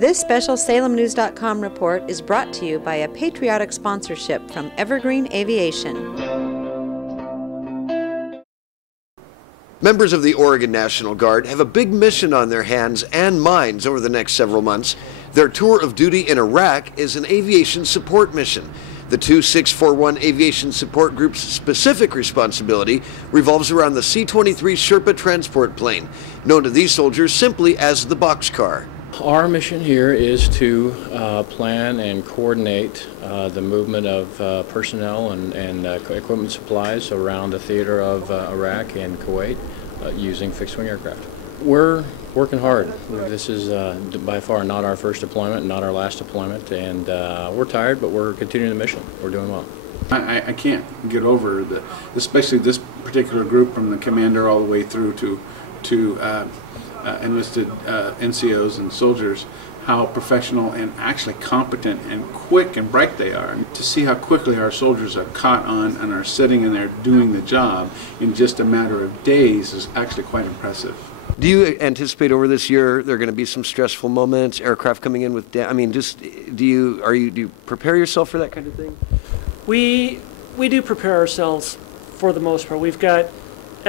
This special SalemNews.com report is brought to you by a patriotic sponsorship from Evergreen Aviation. Members of the Oregon National Guard have a big mission on their hands and minds over the next several months. Their tour of duty in Iraq is an aviation support mission. The 2641 Aviation Support Group's specific responsibility revolves around the C-23 Sherpa transport plane, known to these soldiers simply as the Boxcar. Our mission here is to plan and coordinate the movement of personnel and equipment supplies around the theater of Iraq and Kuwait using fixed-wing aircraft. We're working hard. This is by far not our first deployment, not our last deployment, and we're tired, but we're continuing the mission. We're doing well. I can't get over especially this particular group, from the commander all the way through to enlisted NCOs and soldiers, how professional and actually competent and quick and bright they are. And to see how quickly our soldiers are caught on and are sitting in there doing the job in just a matter of days is actually quite impressive. Do you anticipate over this year there are going to be some stressful moments, aircraft coming in with do you prepare yourself for that kind of thing? We do prepare ourselves for the most part. We've got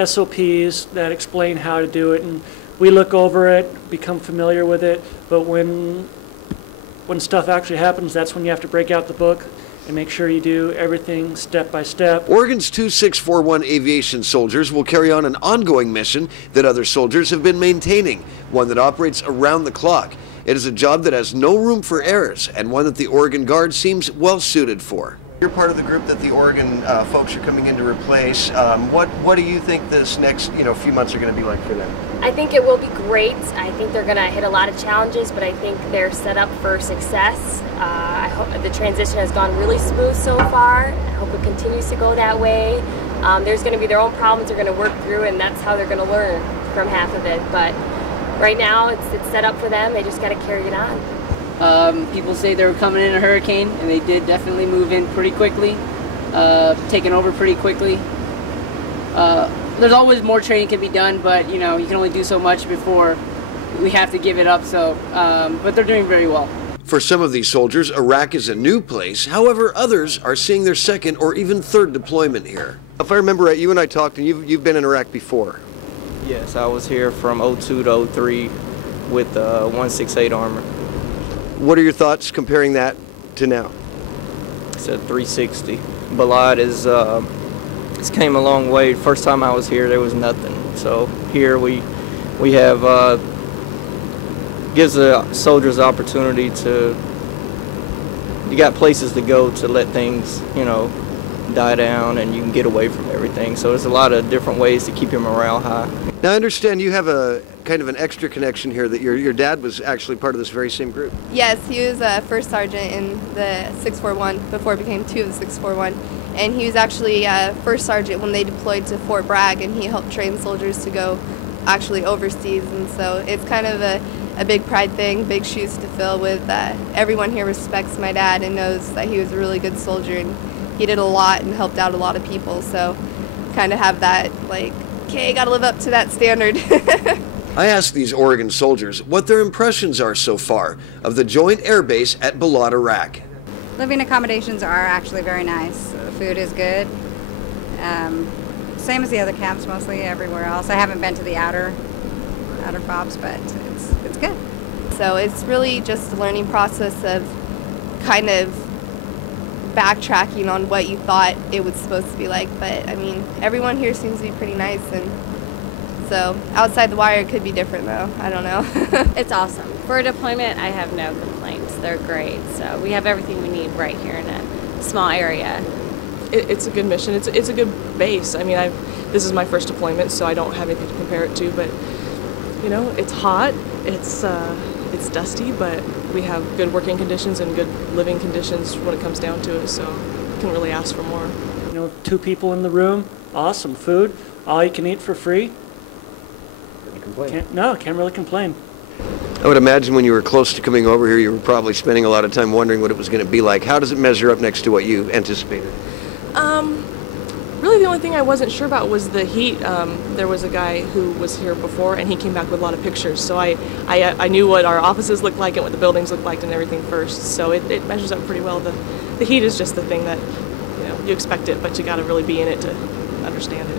SOPs that explain how to do it, and we look over it, become familiar with it, but when stuff actually happens, that's when you have to break out the book and make sure you do everything step by step. Oregon's 2641 aviation soldiers will carry on an ongoing mission that other soldiers have been maintaining, one that operates around the clock. It is a job that has no room for errors, and one that the Oregon Guard seems well suited for. You're part of the group that the Oregon folks are coming in to replace. What do you think this next few months are going to be like for them? I think it will be great. I think they're going to hit a lot of challenges, but I think they're set up for success. I hope the transition has gone really smooth so far. I hope it continues to go that way. There's going to be their own problems they're going to work through, and that's how they're going to learn from half of it. But right now, it's set up for them. They just got to carry it on. People say they were coming in a hurricane, and they did definitely move in pretty quickly, taking over pretty quickly. There's always more training can be done, but you can only do so much before we have to give it up. So, but they're doing very well. For some of these soldiers, Iraq is a new place. However, others are seeing their second or even third deployment here. If I remember right, you and I talked, and you've been in Iraq before. Yes, I was here from 02 to 03 with 168 Armor. What are your thoughts comparing that to now? It's a 360. BALAD is it's came a long way. First time I was here, there was nothing. So here we have gives the soldiers the opportunity to. You got places to go to let things die down, and you can get away from everything. So there's a lot of different ways to keep your morale high. Now I understand you have a kind of an extra connection here, that your dad was actually part of this very same group. Yes, he was a first sergeant in the 641 before it became 2 of the 641, and he was actually first sergeant when they deployed to Fort Bragg, and he helped train soldiers to go actually overseas. And so it's kind of a big pride thing, big shoes to fill with. Everyone here respects my dad and knows that he was a really good soldier, and he did a lot and helped out a lot of people. So kind of have that, like, okay, got to live up to that standard. I asked these Oregon soldiers what their impressions are so far of the Joint Air Base at Balad, Iraq. Living accommodations are actually very nice. The food is good. Same as the other camps, mostly everywhere else. I haven't been to the outer FOBs, but it's good. So it's really just a learning process of kind of backtracking on what you thought it was supposed to be like. But I mean, everyone here seems to be pretty nice, and so outside the wire it could be different though. I don't know. It's awesome. For a deployment, I have no complaints. They're great. So we have everything we need right here in a small area. It's a good mission. It's a good base. I mean, this is my first deployment, so I don't have anything to compare it to. But it's hot. It's dusty, but we have good working conditions and good living conditions when it comes down to it. So you can really ask for more. 2 people in the room, awesome food, all you can eat for free. Can't really complain. I would imagine when you were close to coming over here, you were probably spending a lot of time wondering what it was going to be like. How does it measure up next to what you anticipated? Really, the only thing I wasn't sure about was the heat. There was a guy who was here before, and he came back with a lot of pictures. So I knew what our offices looked like and what the buildings looked like and everything first. So it measures up pretty well. The heat is just the thing that, you know, you expect it, but you got to really be in it to understand it.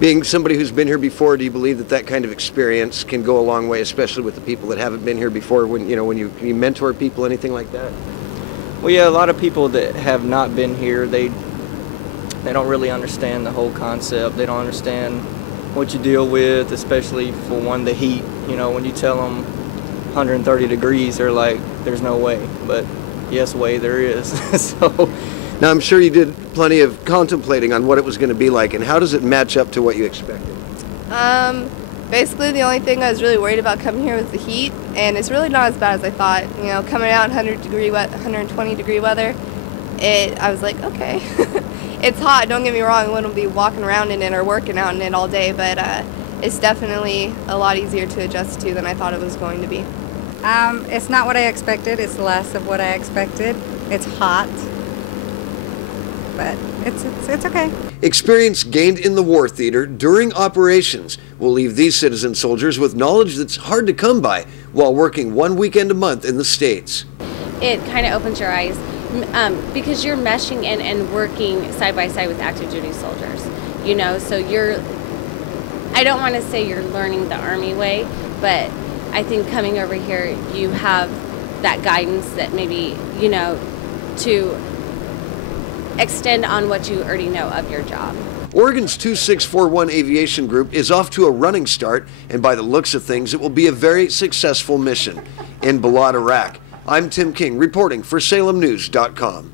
Being somebody who's been here before, do you believe that that kind of experience can go a long way, especially with the people that haven't been here before, when you mentor people, anything like that? Well, yeah, a lot of people that have not been here, they don't really understand the whole concept. They don't understand what you deal with, especially for one, the heat. You know, when you tell them 130 degrees, they're like, there's no way. But yes, way there is. So. Now, I'm sure you did plenty of contemplating on what it was going to be like, and how does it match up to what you expected? Basically, the only thing I was really worried about coming here was the heat, and it's really not as bad as I thought. You know, coming out in 120 degree weather, I was like, okay. It's hot, don't get me wrong, I wouldn't be walking around in it or working out in it all day, but it's definitely a lot easier to adjust to than I thought it was going to be. It's not what I expected. It's less of what I expected. It's hot, but it's okay. Experience gained in the war theater during operations will leave these citizen soldiers with knowledge that's hard to come by while working one weekend a month in the States. It kind of opens your eyes because you're meshing in and working side by side with active duty soldiers, you know, so I don't want to say you're learning the Army way, but I think coming over here you have that guidance that maybe, you know, to extend on what you already know of your job. Oregon's 2641 Aviation Group is off to a running start, and by the looks of things, it will be a very successful mission. In BALAD, Iraq, I'm Tim King reporting for SalemNews.com.